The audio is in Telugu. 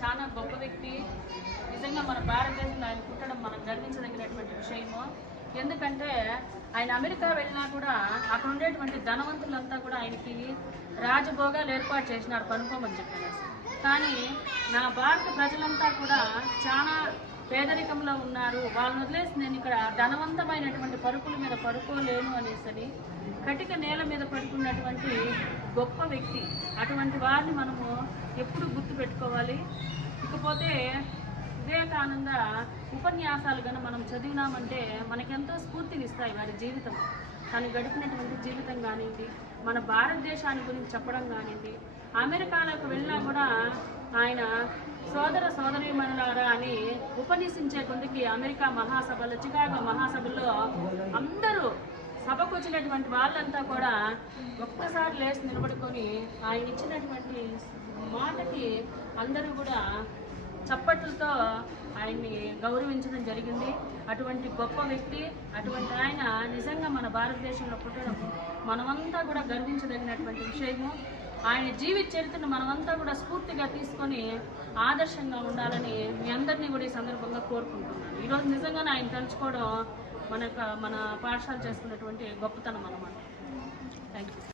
చాలా గొప్ప వ్యక్తి. నిజంగా మన భారతదేశంలో ఆయన పుట్టడం మనం గర్వించదగినటువంటి విషయము. ఎందుకంటే ఆయన అమెరికా వెళ్ళినా కూడా అక్కడ ఉండేటువంటి ధనవంతులంతా కూడా ఆయనకి రాజభోగాలు ఏర్పాటు చేసినారు పనుకోమని చెప్పారు. కానీ నా భారత ప్రజలంతా కూడా చాలా పేదరికంలో ఉన్నారు, వాళ్ళని వదిలేసి నేను ఇక్కడ ధనవంతమైనటువంటి పరుపుల మీద పడుకోలేను అనేసి కటిక నేల మీద పడుకున్నటువంటి గొప్ప వ్యక్తి. అటువంటి వారిని మనము ఎప్పుడు గుర్తుపెట్టుకోవాలి. ఇకపోతే వివేకానంద ఉపన్యాసాలు కనుక మనం చదివినామంటే మనకెంతో స్ఫూర్తినిస్తాయి వారి జీవితం. తను గడిపినటువంటి జీవితం కానివ్వండి, మన భారతదేశాన్ని గురించి చెప్పడం కానివ్వండి. అమెరికాలోకి వెళ్ళినా కూడా ఆయన సోదర సోదరీమణులారా అని ఉపన్యసించే కొద్దికి అమెరికా మహాసభలో, చికాగో మహాసభల్లో అందరూ సభకు వచ్చినటువంటి వాళ్ళంతా కూడా ఒక్కసారి లేచి నిలబడుకొని ఆయన ఇచ్చినటువంటి మాటకి అందరూ కూడా చప్పట్లతో ఆయన్ని గౌరవించడం జరిగింది. అటువంటి గొప్ప వ్యక్తి, అటువంటి ఆయన నిజంగా మన భారతదేశంలో పుట్టడం మనమంతా కూడా గర్వించదగినటువంటి విషయము. ఆయన జీవిత చరిత్రను మనమంతా కూడా స్ఫూర్తిగా తీసుకొని ఆదర్శంగా ఉండాలని మీ అందరినీ కూడా ఈ సందర్భంగా కోరుకుంటున్నాను. ఈరోజు నిజంగానే ఆయన తలుచుకోవడం మన పాఠశాల చేసుకున్నటువంటి గొప్పతనం అన్నమాట. Thank you.